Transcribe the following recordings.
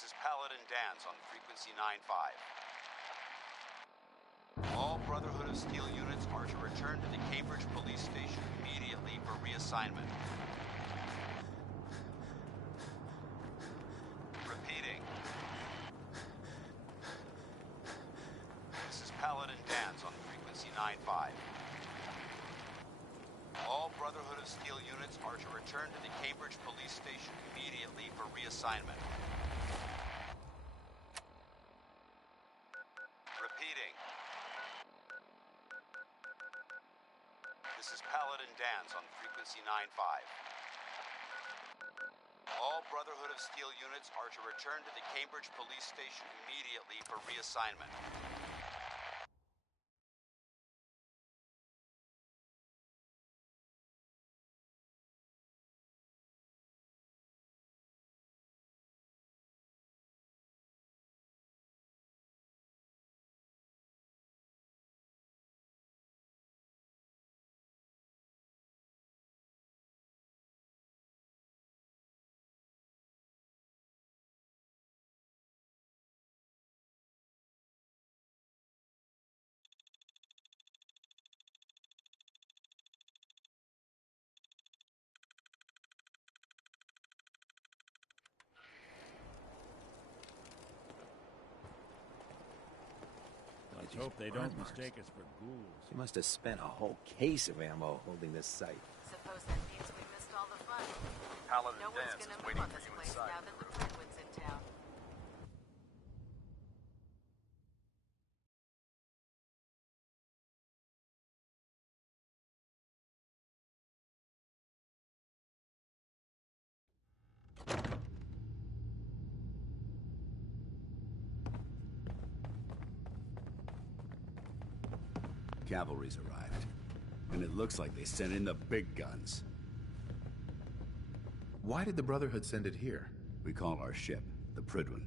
This is Paladin Danz on frequency 9-5. All Brotherhood of Steel units are to return to the Cambridge Police Station immediately for reassignment. Repeating. This is Paladin Danz on frequency 9-5. All Brotherhood of Steel units are to return to the Cambridge Police Station immediately for reassignment. Repeating. This is Paladin Danz on frequency 9-5. All Brotherhood of Steel units are to return to the Cambridge Police Station immediately for reassignment. Let's hope they don't mistake us for ghouls. They must have spent a whole case of ammo holding this site. Suppose that means we missed all the fun. Paladin No one's Danz gonna is move waiting on for this you place inside. now that the Redwood's in town. Cavalry's arrived, and it looks like they sent in the big guns. Why did the Brotherhood send it here? We call our ship the Prydwen.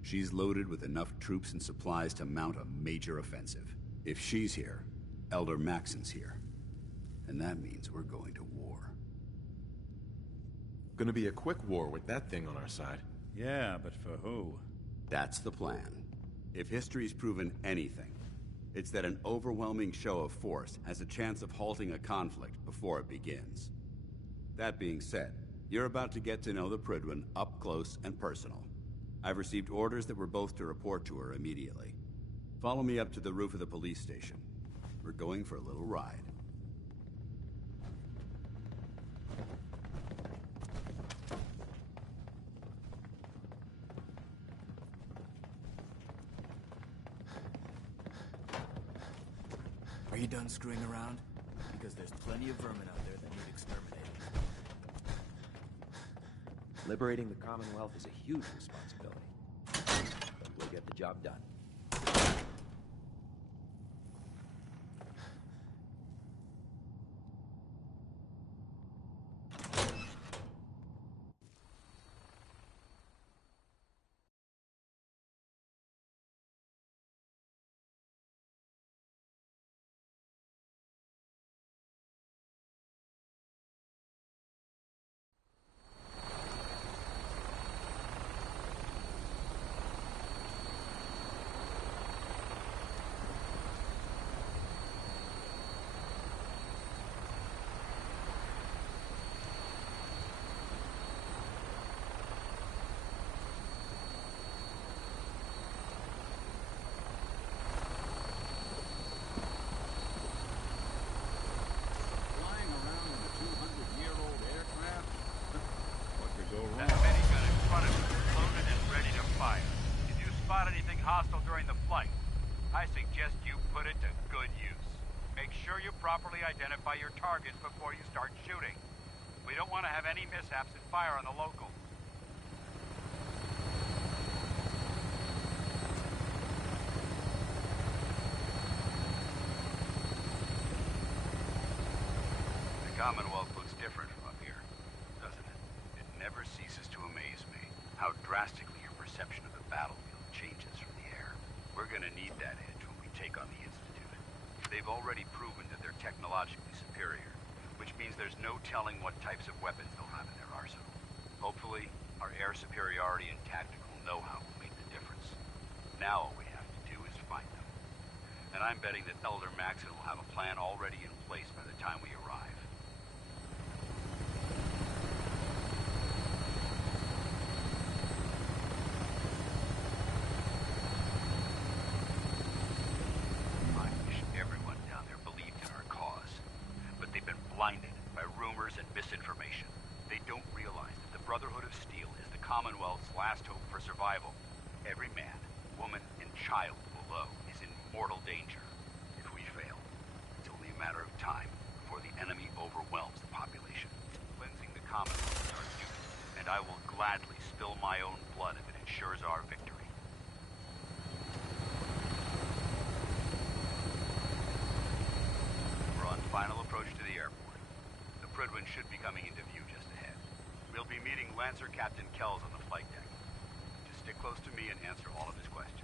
She's loaded with enough troops and supplies to mount a major offensive. If she's here, Elder Maxon's here. And that means we're going to war. Gonna be a quick war with that thing on our side. Yeah, but for who? That's the plan. If history's proven anything, it's that an overwhelming show of force has a chance of halting a conflict before it begins. That being said, you're about to get to know the Prydwen up close and personal. I've received orders that we're both to report to her immediately. Follow me up to the roof of the police station. We're going for a little ride. Are you done screwing around? Because there's plenty of vermin out there that need exterminating. Liberating the Commonwealth is a huge responsibility. But we'll get the job done. Flying around in a 200-year-old aircraft? What could go And a wrong? minigun in front of you, loaded and ready to fire. If you spot anything hostile during the flight, I suggest you put it to good use. Make sure you properly identify your targets before you start shooting. We don't want to have any mishaps and fire on the locals. The Commonwealth looks different from up here, doesn't it? It never ceases to amaze me how drastically your perception of the battlefield changes from the air. We're gonna need that edge when we take on the Institute. They've already proven that they're technologically superior, which means there's no telling what types of weapons they'll have in their arsenal. Hopefully, our air superiority and tactical know-how will make the difference. Now all we have to do is find them. And I'm betting that Elder Maxon will have a plan already in place by the time we arrive. I wish everyone down there believed in our cause. But they've been blinded by rumors and misinformation. They don't realize that the Brotherhood of Steel is the Commonwealth's last hope for survival. Every man, woman, and child below is in mortal danger. If we fail, it's only a matter of time before the enemy overwhelms the population. Cleansing the Commonwealth is our duty, and I will gladly spill my own blood if it ensures our victory. We're on final approach to the airport. The Prydwen should be coming into view just ahead. We'll be meeting Lancer Captain Kells on the flight deck. Just stick close to me and answer all of his questions.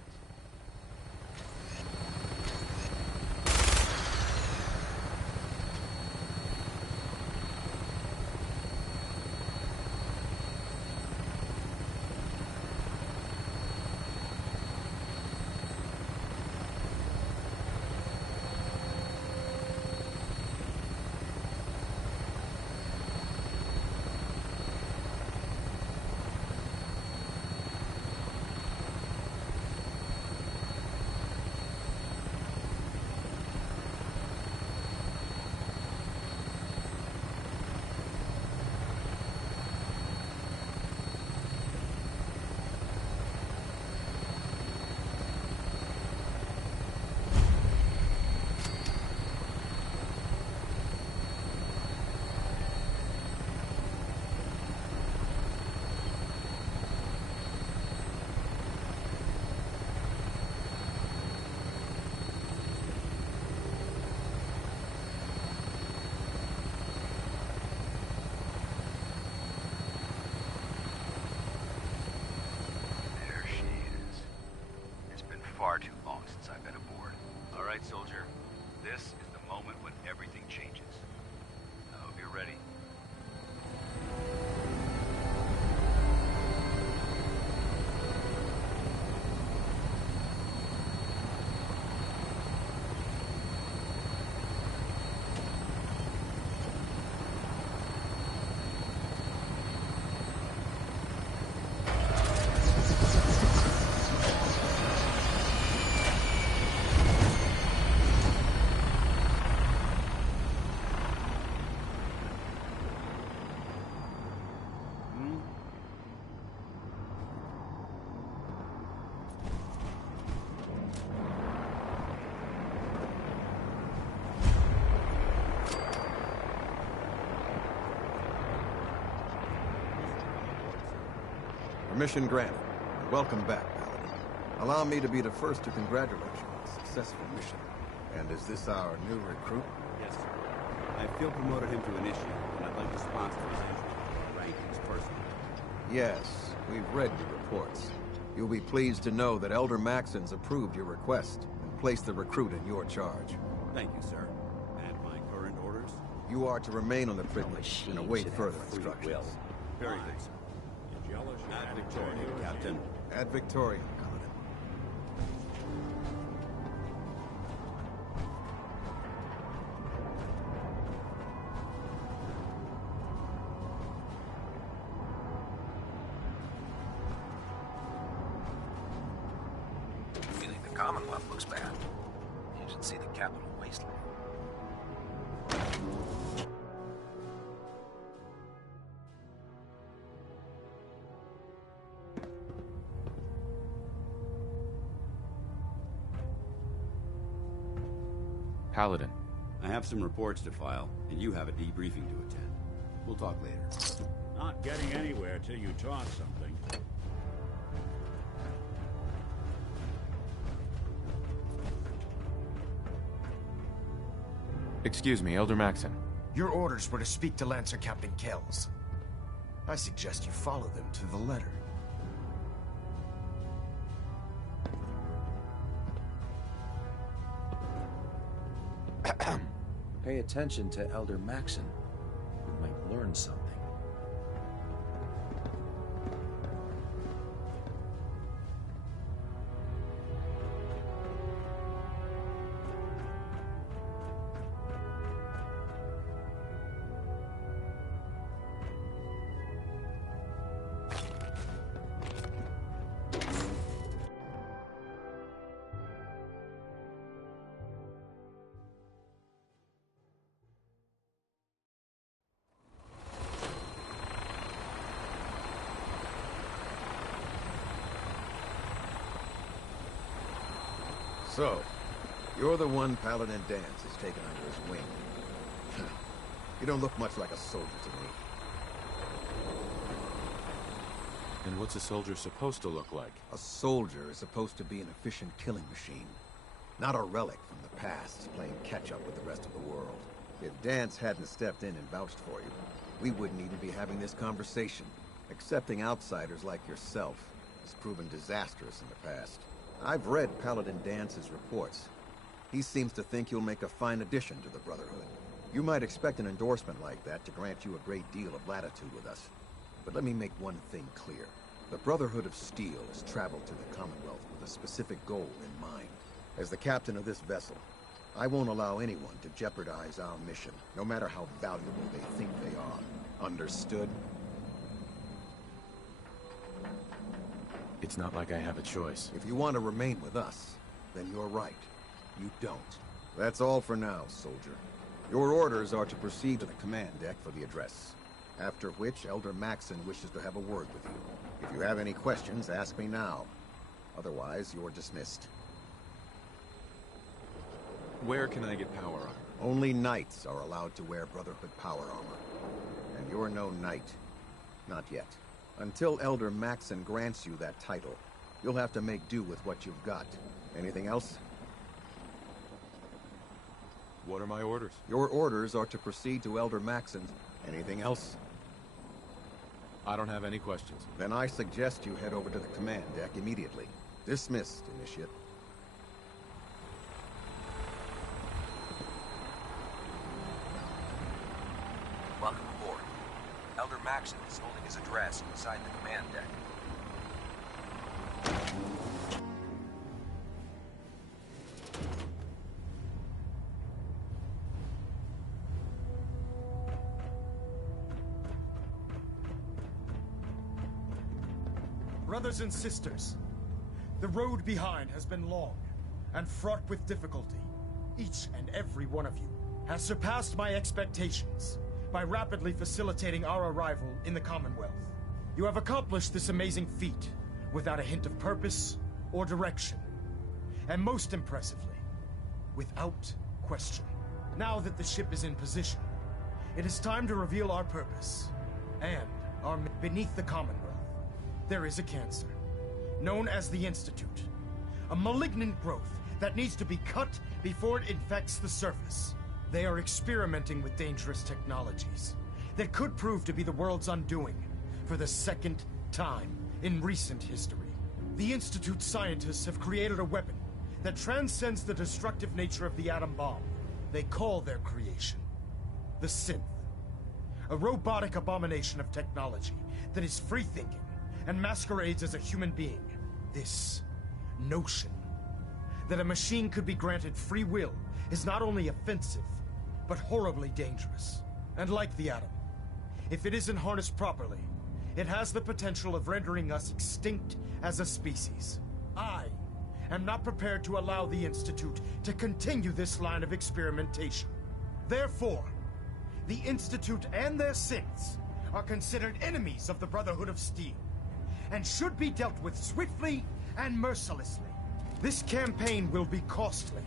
Far too long since I've been aboard. All right, soldier. This is the moment when everything changes. I hope you're ready. Permission granted. Welcome back, Paladin. Allow me to be the first to congratulate you on a successful mission. And is this our new recruit? Yes, sir. I feel promoted him to initiate, and I'd like to sponsor his entry to the rankings personally. Yes, we've read your reports. You'll be pleased to know that Elder Maxon's approved your request and placed the recruit in your charge. Thank you, sir. And my current orders? You are to remain on the Prydwen and await further instructions. Very good, sir. Jealous you Ad had Victoriam, to Captain. Ad Victoriam, Paladin. You think the Commonwealth looks bad? You should see the capital wasteland. Paladin. I have some reports to file, and you have a debriefing to attend. We'll talk later. Not getting anywhere till you talk something. Excuse me, Elder Maxon. Your orders were to speak to Lancer Captain Kells. I suggest you follow them to the letter. Pay attention to Elder Maxon. You might learn something. So, you're the one Paladin Danse has taken under his wing. You don't look much like a soldier to me. And what's a soldier supposed to look like? A soldier is supposed to be an efficient killing machine. Not a relic from the past, playing catch-up with the rest of the world. If Danse hadn't stepped in and vouched for you, we wouldn't even be having this conversation. Accepting outsiders like yourself has proven disastrous in the past. I've read Paladin Dance's reports. He seems to think you'll make a fine addition to the Brotherhood. You might expect an endorsement like that to grant you a great deal of latitude with us. But let me make one thing clear. The Brotherhood of Steel has traveled to the Commonwealth with a specific goal in mind. As the captain of this vessel, I won't allow anyone to jeopardize our mission, no matter how valuable they think they are. Understood? It's not like I have a choice. If you want to remain with us, then you're right. You don't. That's all for now, soldier. Your orders are to proceed to the command deck for the address. After which, Elder Maxson wishes to have a word with you. If you have any questions, ask me now. Otherwise, you're dismissed. Where can I get power armor? Only knights are allowed to wear Brotherhood power armor. And you're no knight. Not yet. Until Elder Maxson grants you that title, you'll have to make do with what you've got. Anything else? What are my orders? Your orders are to proceed to Elder Maxson. Anything else? I don't have any questions. Then I suggest you head over to the command deck immediately. Dismissed, Initiate. Welcome aboard. Elder Maxson is holding his address inside the command deck. Brothers and sisters, the road behind has been long and fraught with difficulty. Each and every one of you has surpassed my expectations by rapidly facilitating our arrival in the Commonwealth. You have accomplished this amazing feat without a hint of purpose or direction. And most impressively, without question. Now that the ship is in position, it is time to reveal our purpose and our beneath the Commonwealth. There is a cancer, known as the Institute. A malignant growth that needs to be cut before it infects the surface. They are experimenting with dangerous technologies that could prove to be the world's undoing for the second time in recent history. The Institute scientists have created a weapon that transcends the destructive nature of the atom bomb. They call their creation the Synth. A robotic abomination of technology that is free-thinking and masquerades as a human being. This notion that a machine could be granted free will is not only offensive, but horribly dangerous. And like the atom, if it isn't harnessed properly, it has the potential of rendering us extinct as a species. I am not prepared to allow the Institute to continue this line of experimentation. Therefore, the Institute and their synths are considered enemies of the Brotherhood of Steel, and should be dealt with swiftly and mercilessly. This campaign will be costly,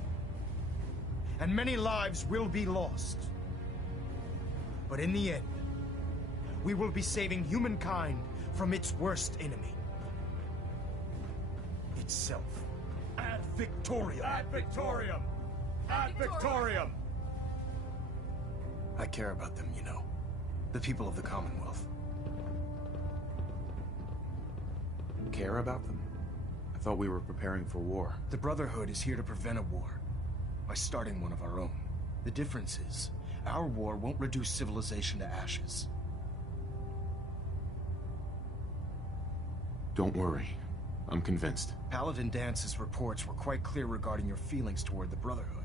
and many lives will be lost. But in the end, we will be saving humankind from its worst enemy. Itself. Ad Victoriam! Ad Victoriam! Ad Victoriam! I care about them, you know. The people of the Commonwealth. Care about them? I thought we were preparing for war. The Brotherhood is here to prevent a war by starting one of our own. The difference is, our war won't reduce civilization to ashes. Don't worry. I'm convinced. Paladin Dance's reports were quite clear regarding your feelings toward the Brotherhood.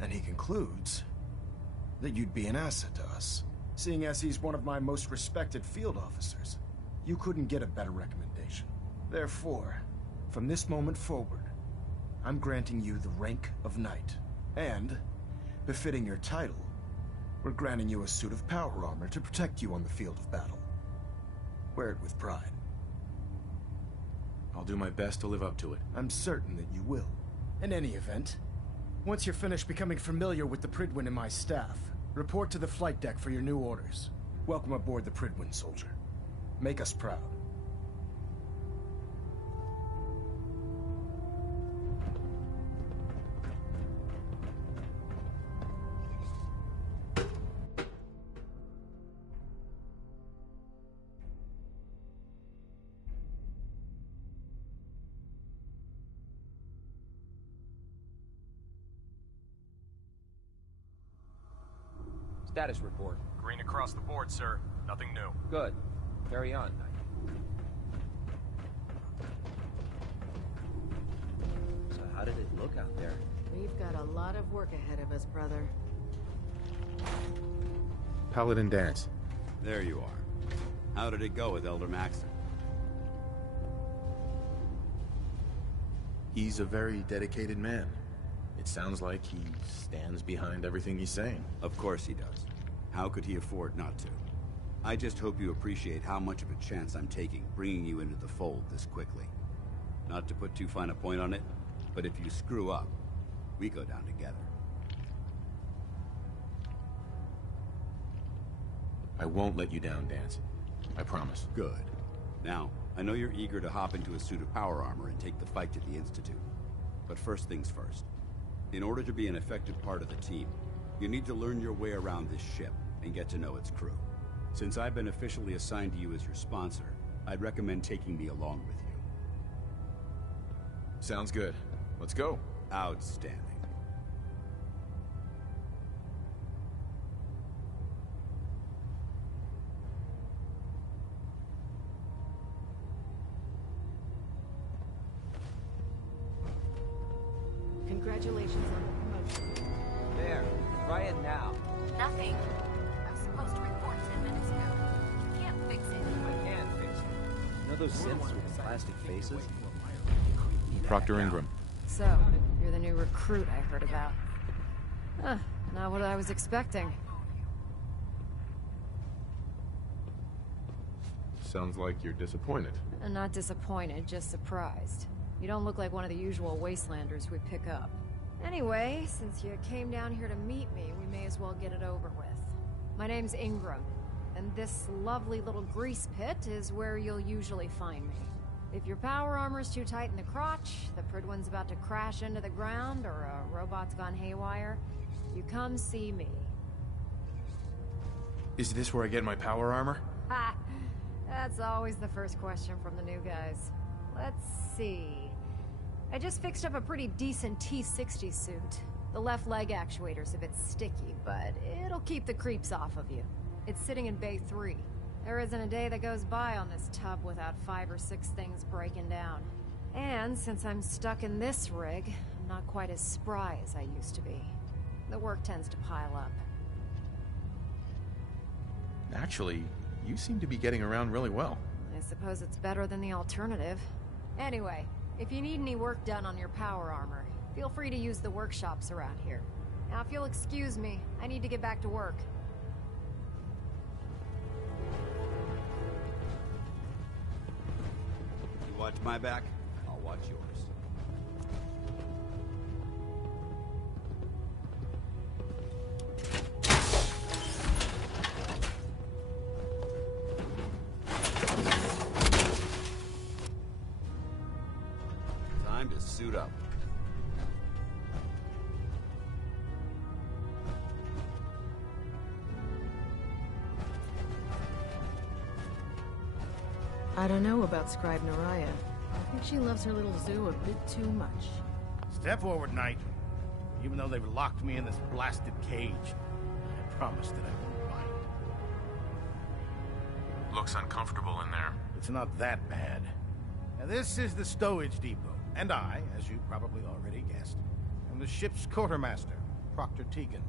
And he concludes that you'd be an asset to us. Seeing as he's one of my most respected field officers, you couldn't get a better recommendation. Therefore, from this moment forward, I'm granting you the rank of Knight. And, befitting your title, we're granting you a suit of power armor to protect you on the field of battle. Wear it with pride. I'll do my best to live up to it. I'm certain that you will. In any event, once you're finished becoming familiar with the Prydwen and my staff, report to the flight deck for your new orders. Welcome aboard the Prydwen, soldier. Make us proud. Status report. Green across the board, sir. Nothing new. Good. Carry on, Knight. So how did it look out there? We've got a lot of work ahead of us, brother. Paladin Danse. There you are. How did it go with Elder Maxon? He's a very dedicated man. It sounds like he stands behind everything he's saying. Of course he does. How could he afford not to? I just hope you appreciate how much of a chance I'm taking bringing you into the fold this quickly. Not to put too fine a point on it, but if you screw up, we go down together. I won't let you down, Danse. I promise. Good. Now, I know you're eager to hop into a suit of power armor and take the fight to the Institute. But first things first. In order to be an effective part of the team, you need to learn your way around this ship and get to know its crew. Since I've been officially assigned to you as your sponsor, I'd recommend taking me along with you. Sounds good. Let's go. Outstanding. Congratulations on the promotion. There. Try it now. Nothing. I was supposed to report 10 minutes ago. You can't fix it. I can fix it. You know those synths with the plastic faces? Proctor Ingram. So, you're the new recruit I heard about. Not what I was expecting. Sounds like you're disappointed. Not disappointed, just surprised. You don't look like one of the usual wastelanders we pick up. Anyway, since you came down here to meet me, we may as well get it over with. My name's Ingram, and this lovely little grease pit is where you'll usually find me. If your power armor's too tight in the crotch, the Prydwen's about to crash into the ground, or a robot's gone haywire, you come see me. Is this where I get my power armor? Ha! That's always the first question from the new guys. Let's see. I just fixed up a pretty decent T-60 suit. The left leg actuator's a bit sticky, but it'll keep the creeps off of you. It's sitting in Bay 3. There isn't a day that goes by on this tub without 5 or 6 things breaking down. And since I'm stuck in this rig, I'm not quite as spry as I used to be. The work tends to pile up. Actually, you seem to be getting around really well. I suppose it's better than the alternative. Anyway, if you need any work done on your power armor, feel free to use the workshops around here. Now, if you'll excuse me, I need to get back to work. You watch my back, I'll watch yours. Time to suit up. I don't know about Scribe Naraya. I think she loves her little zoo a bit too much. Step forward, Knight. Even though they've locked me in this blasted cage, I promised that I wouldn't bite. Looks uncomfortable in there. It's not that bad. Now, this is the stowage depot, and I, as you probably already guessed, am the ship's quartermaster, Proctor Tegan.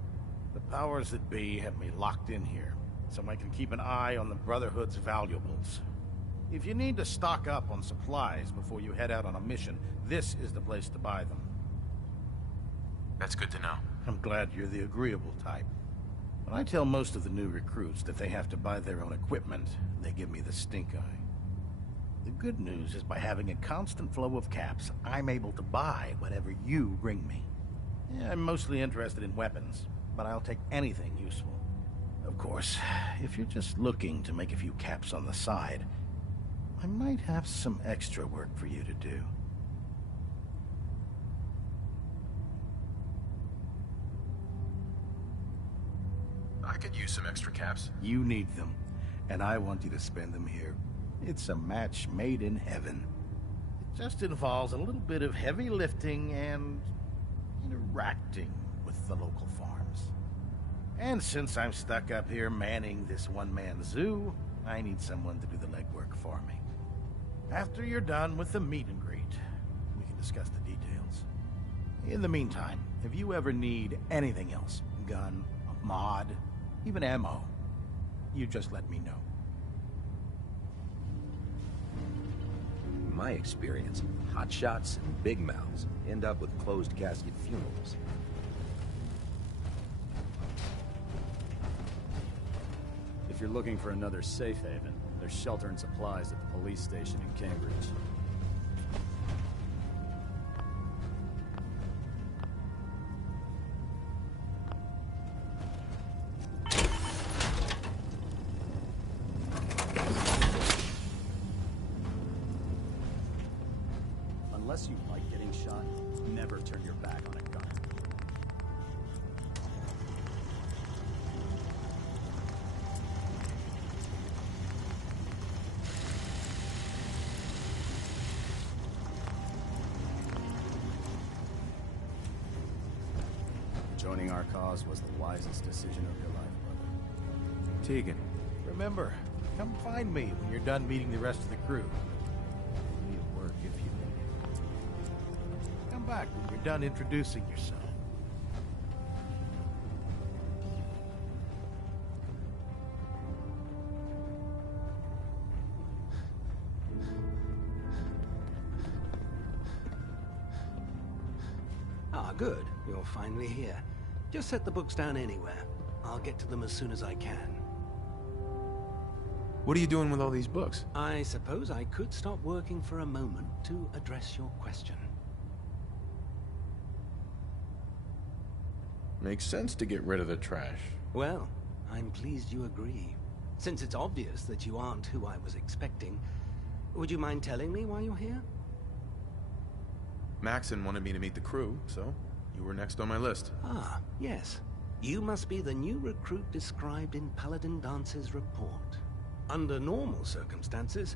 The powers that be have me locked in here, so I can keep an eye on the Brotherhood's valuables. If you need to stock up on supplies before you head out on a mission, this is the place to buy them. That's good to know. I'm glad you're the agreeable type. When I tell most of the new recruits that they have to buy their own equipment, they give me the stink eye. The good news is by having a constant flow of caps, I'm able to buy whatever you bring me. Yeah, I'm mostly interested in weapons, but I'll take anything useful. Of course, if you're just looking to make a few caps on the side, I might have some extra work for you to do. I could use some extra caps. You need them, and I want you to spend them here. It's a match made in heaven. It just involves a little bit of heavy lifting and interacting with the local farms. And since I'm stuck up here manning this one-man zoo, I need someone to do the legwork for me. After you're done with the meet and greet, we can discuss the details. In the meantime, if you ever need anything else, gun, a mod, even ammo, you just let me know. In my experience, hotshots and big mouths end up with closed casket funerals. If you're looking for another safe haven, there's shelter and supplies at the police station in Cambridge. Unless you like getting shot, never turn your back on a gun. Joining our cause was the wisest decision of your life, brother. Tegan, remember, come find me when you're done meeting the rest of the crew. Plenty of work if you need it. Come back when you're done introducing yourself. Ah, good. You're finally here. Just set the books down anywhere. I'll get to them as soon as I can. What are you doing with all these books? I suppose I could stop working for a moment to address your question. Makes sense to get rid of the trash. Well, I'm pleased you agree. Since it's obvious that you aren't who I was expecting, would you mind telling me why you're here? Maxon wanted me to meet the crew, so you were next on my list. Ah, yes. You must be the new recruit described in Paladin Dance's report. Under normal circumstances,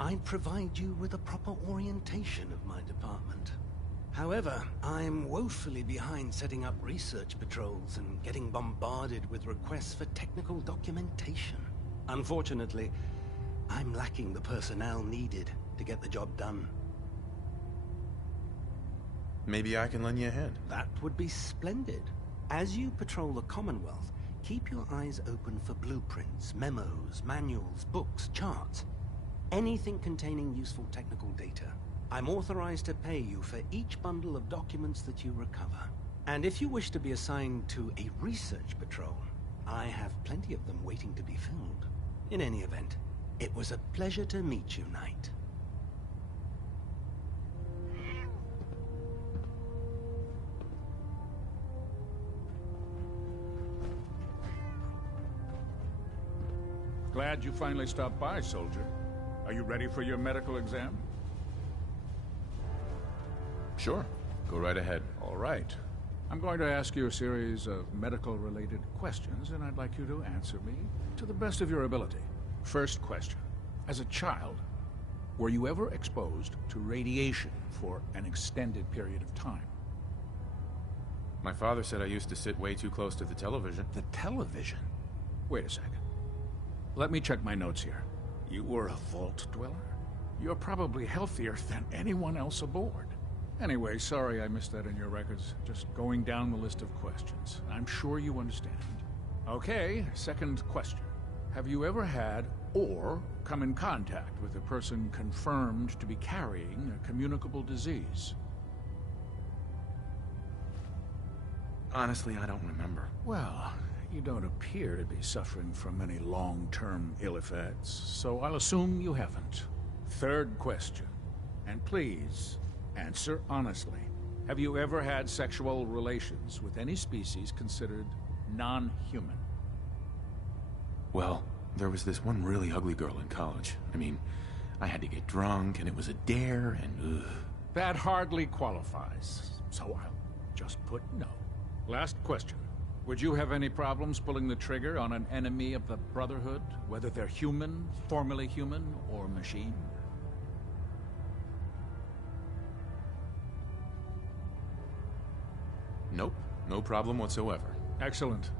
I'd provide you with a proper orientation of my department. However, I'm woefully behind setting up research patrols and getting bombarded with requests for technical documentation. Unfortunately, I'm lacking the personnel needed to get the job done. Maybe I can lend you a hand. That would be splendid. As you patrol the Commonwealth, keep your eyes open for blueprints, memos, manuals, books, charts. Anything containing useful technical data. I'm authorized to pay you for each bundle of documents that you recover. And if you wish to be assigned to a research patrol, I have plenty of them waiting to be filled. In any event, it was a pleasure to meet you, Knight. Glad you finally stopped by, soldier. Are you ready for your medical exam? Sure. Go right ahead. All right. I'm going to ask you a series of medical-related questions, and I'd like you to answer me to the best of your ability. First question. As a child, were you ever exposed to radiation for an extended period of time? My father said I used to sit way too close to the television. The television? Wait a second. Let me check my notes here. You were a vault dweller? You're probably healthier than anyone else aboard. Anyway, sorry I missed that in your records. Just going down the list of questions. I'm sure you understand. Okay, second question. Have you ever had or come in contact with a person confirmed to be carrying a communicable disease? Honestly, I don't remember. Well, you don't appear to be suffering from any long-term ill effects, so I'll assume you haven't. Third question. And please, answer honestly. Have you ever had sexual relations with any species considered non-human? Well, there was this one really ugly girl in college. I mean, I had to get drunk, and it was a dare, and ugh. That hardly qualifies, so I'll just put no. Last question. Would you have any problems pulling the trigger on an enemy of the Brotherhood, whether they're human, formerly human, or machine? Nope, no problem whatsoever. Excellent.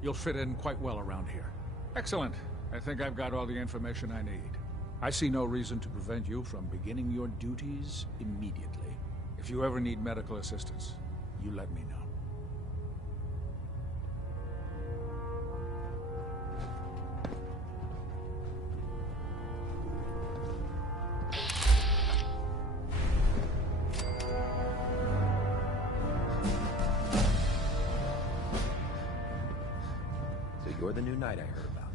You'll fit in quite well around here. Excellent. I think I've got all the information I need. I see no reason to prevent you from beginning your duties immediately. If you ever need medical assistance, you let me know. You're the new knight I heard about.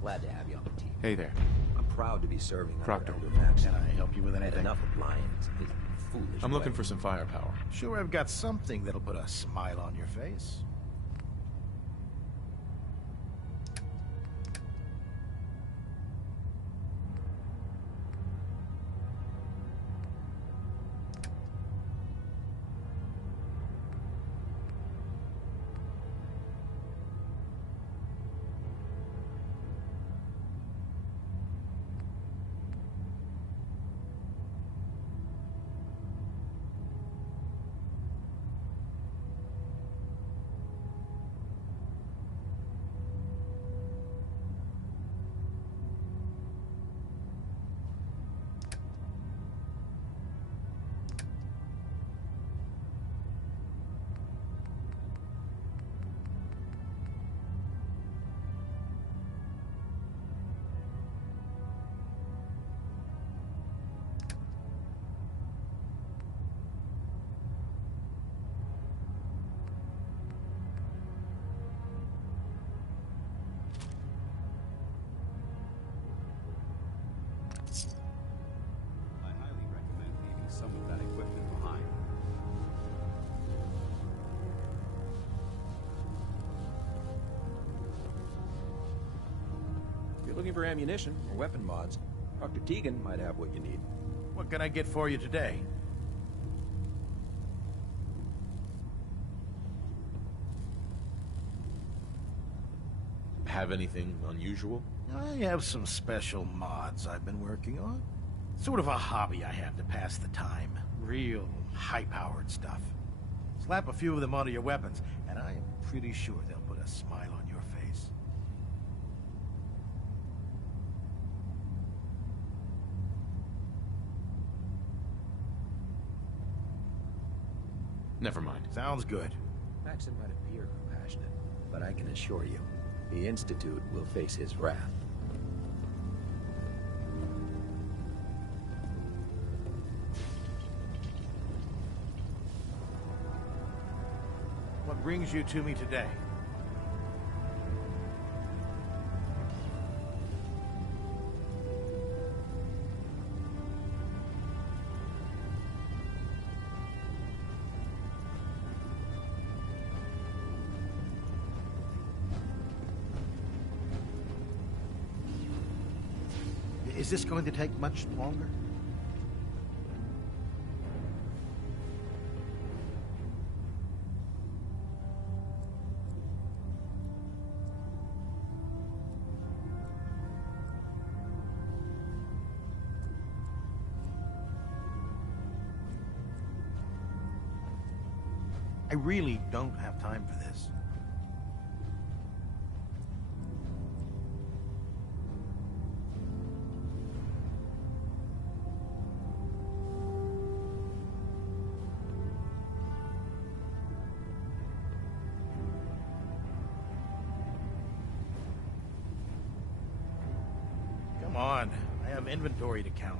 Glad to have you on the team. Hey there. I'm proud to be serving Proctor. under Max. Can I help you with anything? Enough of lions. It's foolish. I'm looking for some firepower. Sure, I've got something that'll put a smile on your face. Some of that equipment behind. If you're looking for ammunition or weapon mods, Dr. Tegan might have what you need. What can I get for you today? Have anything unusual? I have some special mods I've been working on. Sort of a hobby I have to pass the time. Real high-powered stuff. Slap a few of them onto your weapons, and I am pretty sure they'll put a smile on your face. Never mind. Sounds good. Maxon might appear compassionate, but I can assure you, the Institute will face his wrath. What brings you to me today? Is this going to take much longer? I really don't have time for this. Come on, I have inventory to count.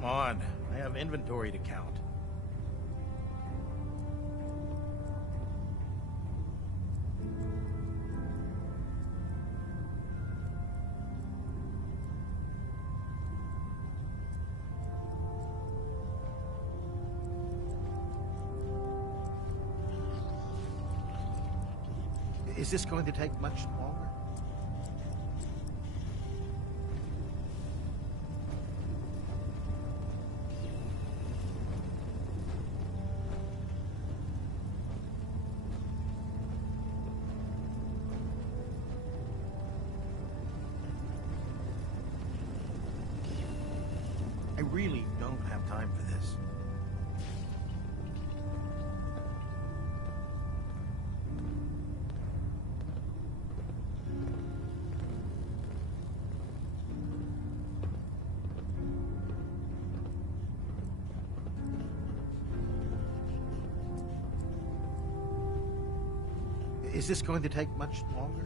Come on, I have inventory to count. Is this going to take much longer? I really don't have time for this. Is this going to take much longer?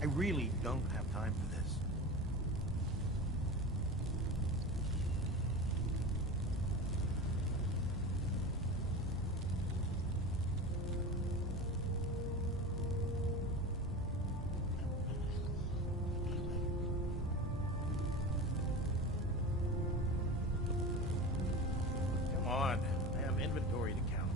I really don't have time for this. Come on, I have inventory to count.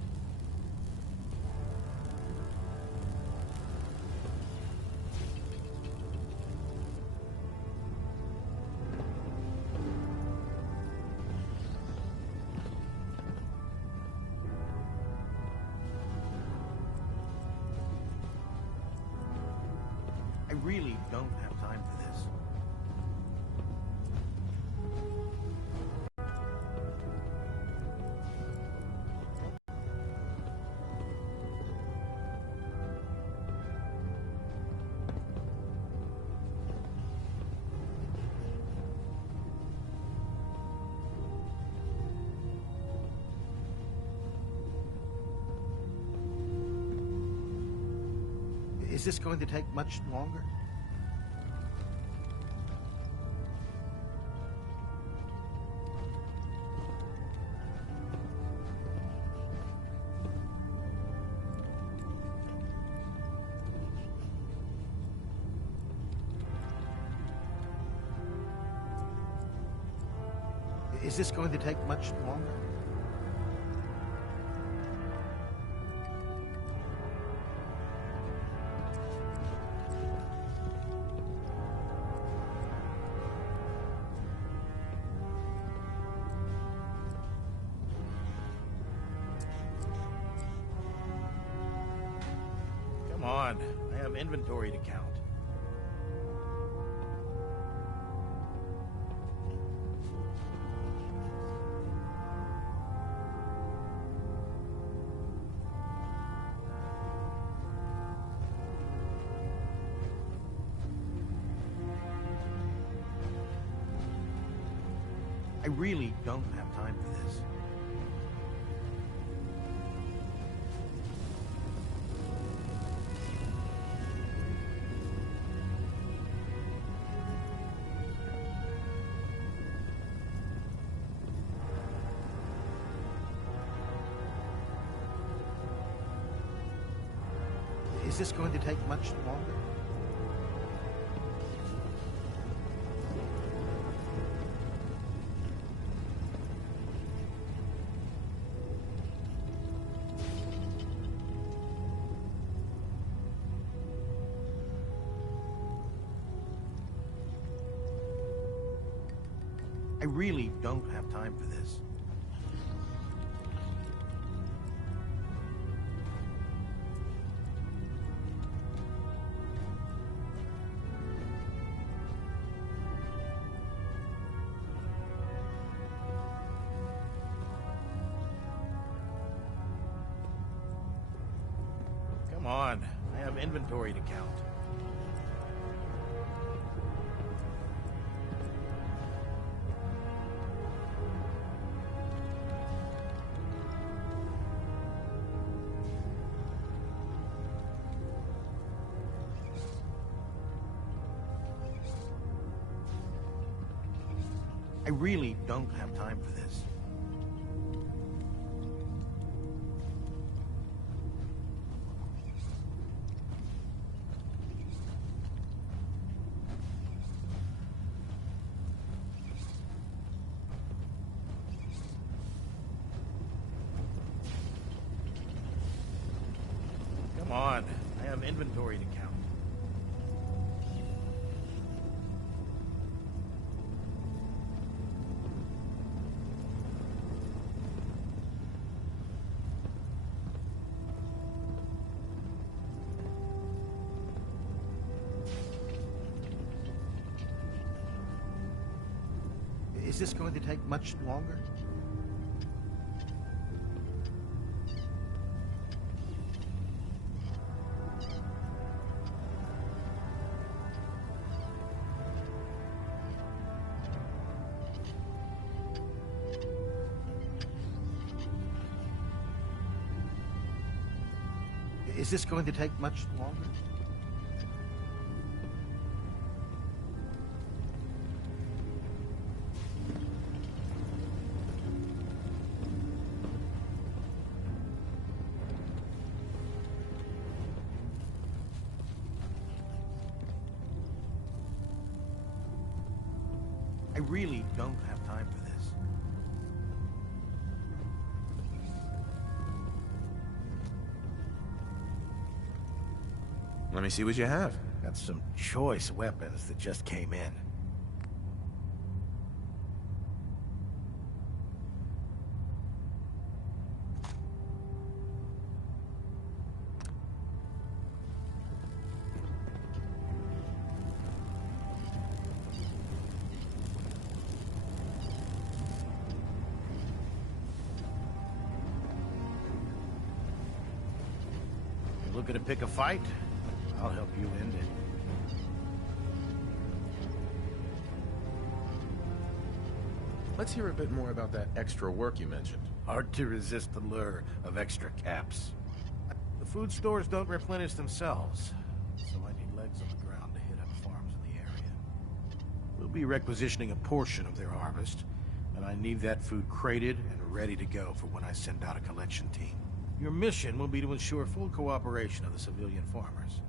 I really don't have time for this. Is this going to take much longer? Is this going to take much longer? Come on, I have inventory to count. I really don't have time for this. Is this going to take much longer? I really don't have time for this. Come on, I have inventory to count. I really don't have time for this. Come on, I have inventory to count. Is this going to take much longer? Is this going to take much longer? I really don't have time for this. Let me see what you have. Got some choice weapons that just came in. You looking to pick a fight? I'll help you end it. Let's hear a bit more about that extra work you mentioned. Hard to resist the lure of extra caps. The food stores don't replenish themselves, so I need legs on the ground to hit up farms in the area. We'll be requisitioning a portion of their harvest, and I need that food crated and ready to go for when I send out a collection team. Your mission will be to ensure full cooperation of the civilian farmers.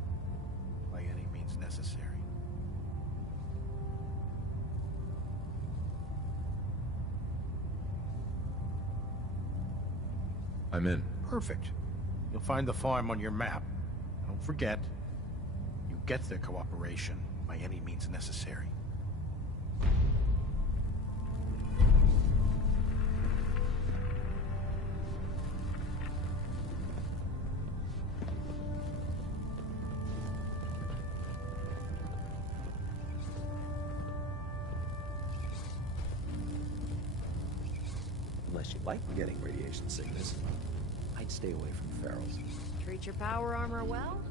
By any means necessary. I'm in. Perfect. You'll find the farm on your map. Don't forget, you get their cooperation by any means necessary. Unless you like getting radiation sickness, I'd stay away from ferals. Treat your power armor well,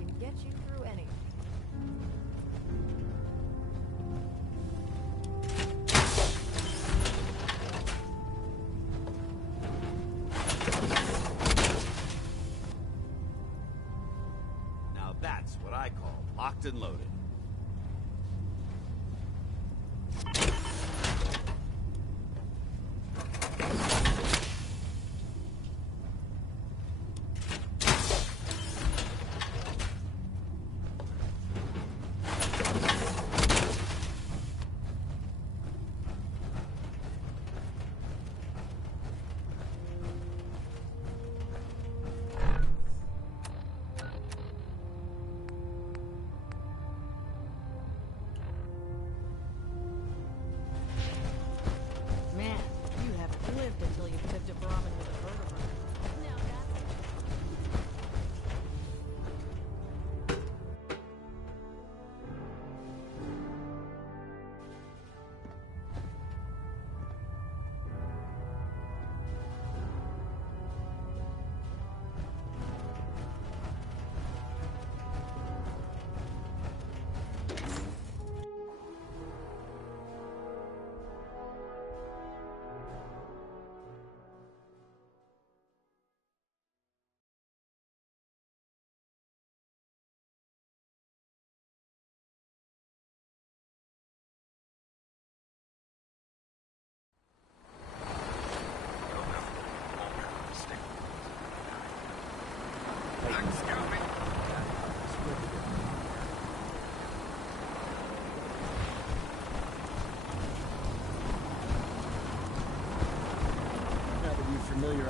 it can get you through anything. Now that's what I call locked and loaded.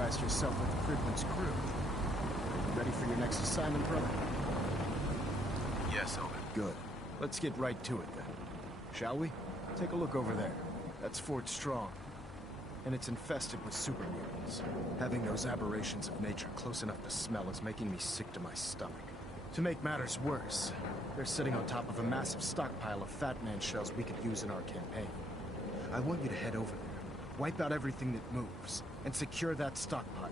familiarized yourself with the Fridman's crew. Are you ready for your next assignment, brother? Yes, Owen. Good. Let's get right to it, then. Shall we? Take a look over there. That's Fort Strong. And it's infested with super mutants. Having those aberrations of nature close enough to smell is making me sick to my stomach. To make matters worse, they're sitting on top of a massive stockpile of Fat Man shells we could use in our campaign. I want you to head over there, wipe out everything that moves, and secure that stockpile.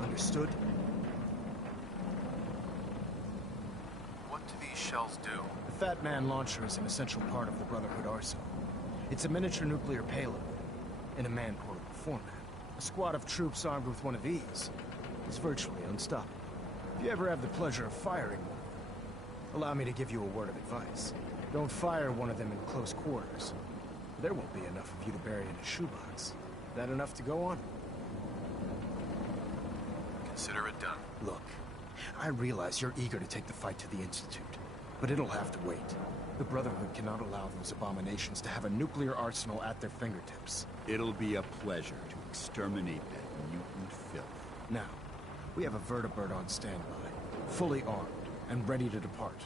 Understood? What do these shells do? The Fat Man launcher is an essential part of the Brotherhood arsenal. It's a miniature nuclear payload, in a man-portable format. A squad of troops armed with one of these is virtually unstoppable. If you ever have the pleasure of firing one, allow me to give you a word of advice. Don't fire one of them in close quarters. There won't be enough of you to bury in a shoebox. That enough to go on? Consider it done. Look, I realize you're eager to take the fight to the Institute, but it'll have to wait. The Brotherhood cannot allow those abominations to have a nuclear arsenal at their fingertips. It'll be a pleasure to exterminate that mutant filth. Now, we have a vertibird on standby, fully armed, and ready to depart.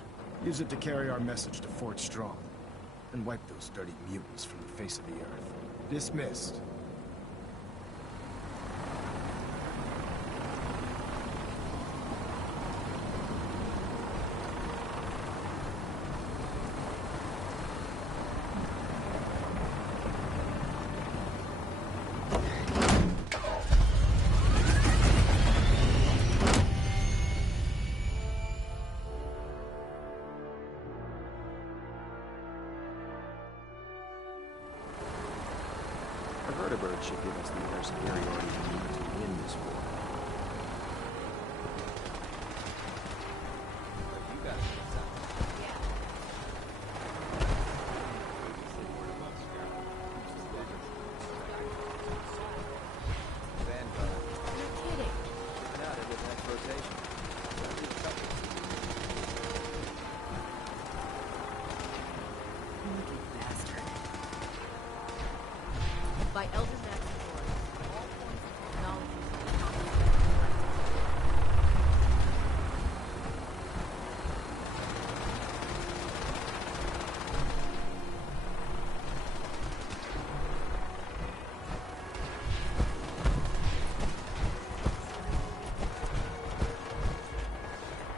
Use it to carry our message to Fort Strong, and wipe those dirty mutants from the face of the earth. Dismissed. The vertibird should give us the air superiority we need to win this war. You guys Vanguard. You're kidding. Keeping out of the next rotation. Lucky bastard. By Elder Jackson Lord, all forms of technology are confiscated.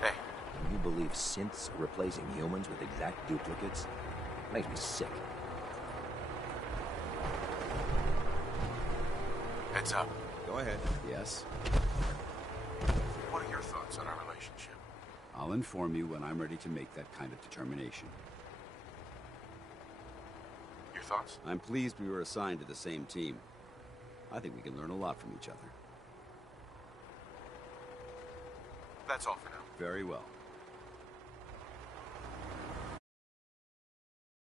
Hey. Can you believe synths are replacing humans with exact duplicates? Makes me sick. Heads up. Go ahead. Yes? What are your thoughts on our relationship? I'll inform you when I'm ready to make that kind of determination. Your thoughts? I'm pleased we were assigned to the same team. I think we can learn a lot from each other. That's all for now. Very well.